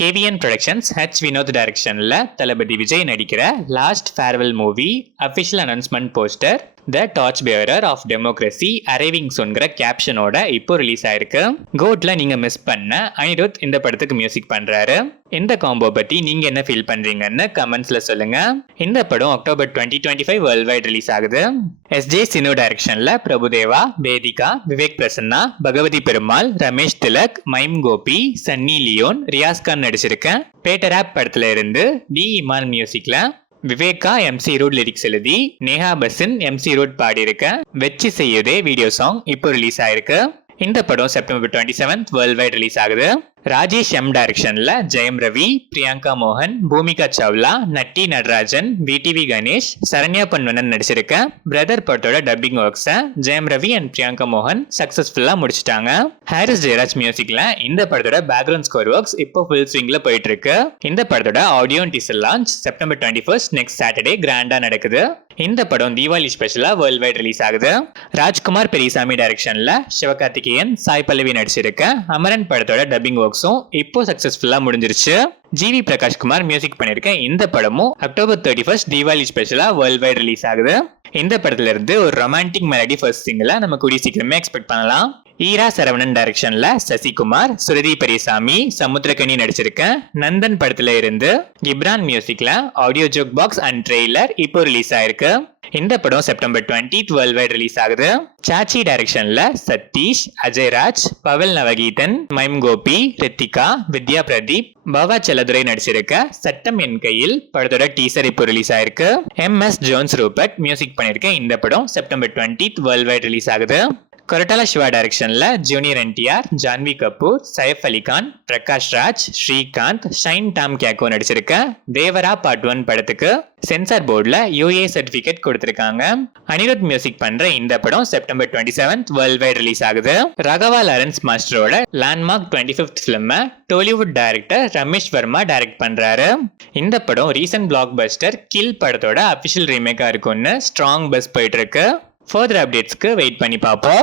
KVN Productions H Vinod டைரக்ஷன்ல தளபதி விஜய் நடிக்கிற last farewell movie official announcement poster the torch bearer of democracy arriving சோன்கிற கேப்ஷனோட இப்போ ரிலீஸ் ஆயிருக்கு. கோட்ல நீங்க மிஸ் பண்ண அனிருத் இந்த படத்துக்கு மியூசிக் பண்றாரு. இந்த காம்போ பத்தி நீங்க என்ன ஃபீல் பண்றீங்கன்னு கமெண்ட்ஸ்ல சொல்லுங்க. இந்த படம் அக்டோபர் 2025 வேர்ல்ட் வைட் ரிலீஸ் ஆகுது. SJ சினு டைரக்ஷன்ல பிரபுதேவா, வேதிகா, விவேக் பிரசன்னா, பகவதி பெருமாள், ரமேஷ் திலக், மைம் கோபி, சன்னி லியோன், ரியாஸ் கான் நடிச்சிருக்கேன். பேட்டர் ஆப் படத்துல இருந்து டி இமான் மியூசிக்ல விவேகா MC ரூட் லிரிக்ஸ் எழுதி நேஹா பசின் MC ரூட் பாடியிருக்க வெச்சி செய்யுதே வீடியோ சாங் இப்போ ரிலீஸ் ஆயிருக்கு. இந்த படம் செப்டம்பர் 27 வேர்ல்ட் வைட் ரிலீஸ் ஆகுது. ராஜேஷ் M டைரக்ஷன்ல ஜெயம் ரவி, பிரியங்கா மோகன், பூமிகா சாவ்லா, நட்டி நடராஜன், VTV கணேஷ், சரண்யா பன்வனன் நடிச்சிருக்க பிரதர் படத்தோட டப்பிங் ஒர்க்ஸை ஜெயம் ரவி அண்ட் பிரியங்கா மோகன் சக்சஸ்ஃபுல்லா முடிச்சிட்டாங்க. ஹாரிஸ் ஜெயராஜ் மியூசிக்ல இந்த படத்தோட பேக்ரவுண்ட் ஸ்கோர் ஒர்க்ஸ் இப்போ ஃபுல் ஸ்விங்ல போயிட்டு இருக்கு. இந்த படத்தோட audio teaser launch September 21 next Saturday கிராண்டா நடக்குது. இந்த படம் தீபாவளி ஸ்பெஷலா வேர்ல்ட் வைட் ரிலீஸ் ஆகுது. ராஜ்குமார் பெரியசாமி டைரக்ஷன்ல சிவகார்த்திகேயன், சாய் பல்லவி நடிச்சிருக்க அமரன் படத்தோட டப்பிங் ஒர்க்ஸும் இப்போ சக்சஸ்ஃபுல்லா முடிஞ்சிருச்சு. GV பிரகாஷ்குமார் மியூசிக் பண்ணிருக்க இந்த படமும் அக்டோபர் 31 தீபாவளி ஸ்பெஷலா வேர்ல்ட் வைட் ரிலீஸ் ஆகுது. இந்த படத்துல இருந்து ஒரு ரொமான்டிக் மெலடி ஃபர்ஸ்ட் சிங்கிளா நம்ம கூடிய சீக்கிரமே எக்ஸ்பெக்ட் பண்ணலாம். ஈரா சரவணன் டைரக்ஷன்ல சசிகுமார், சுரதி பெரியசாமி, சமுத்திரகனி நடிச்சிருக்க நந்தன் படத்துல இருந்து கிப்ரான் மியூசிக்ல audio joke box and trailer இப்போ ரிலீஸ் ஆயிருக்கு. இந்த படம் செப்டம்பர் 20 வேர்ல்ட் வைட் ரிலீஸ் ஆகுது. சாச்சி டைரக்ஷன்ல சதீஷ், அஜய்ராஜ், பவல் நவகீதன், மைம் கோபி, ரித்திகா, வித்யா பிரதீப், பவா செல்லதுரை நடிச்சிருக்க சட்டம் என் கையில் படத்தோட டீசர் இப்போ ரிலீஸ் ஆயிருக்கு. MS ஜோன்ஸ் ரூபர்ட் மியூசிக் பண்ணிருக்க இந்த படம் செப்டம்பர் 20 வேர்ல்ட் வைட் ரிலீஸ் ஆகுது. கொரட்டாலா சிவா டைரக்ஷன்ல ஜூனியர் NTR, ஜான்வி கபூர், சைஃப் அலிகான், பிரகாஷ் ராஜ், ஸ்ரீகாந்த், ஷைன் டாம் கேக்கோ நடிச்சிருக்க தேவரா பார்ட் 1 படத்துக்கு சென்சார் போர்டுல UA சர்டிபிகேட் கொடுத்திருக்காங்க. அனிருத் மியூசிக் பண்ற இந்த படம் செப்டம்பர் 27 வேர்ல்ட் வைட் ரிலீஸ் ஆகுது. ராகவா லாரன்ஸ் மாஸ்டரோட landmark 25th film Tollywood director Ramesh Varma direct பண்றாரு. இந்த படம் ரீசன்ட் பிளாக் பஸ்டர் கில் படத்தோட அபிஷியல் ரீமேக்கா இருக்கும்னு ஸ்ட்ராங் பஸ் போயிட்டு இருக்கு. ஃபர்தர் அப்டேட்ஸ்க்கு வெயிட் பண்ணி பார்ப்போம்.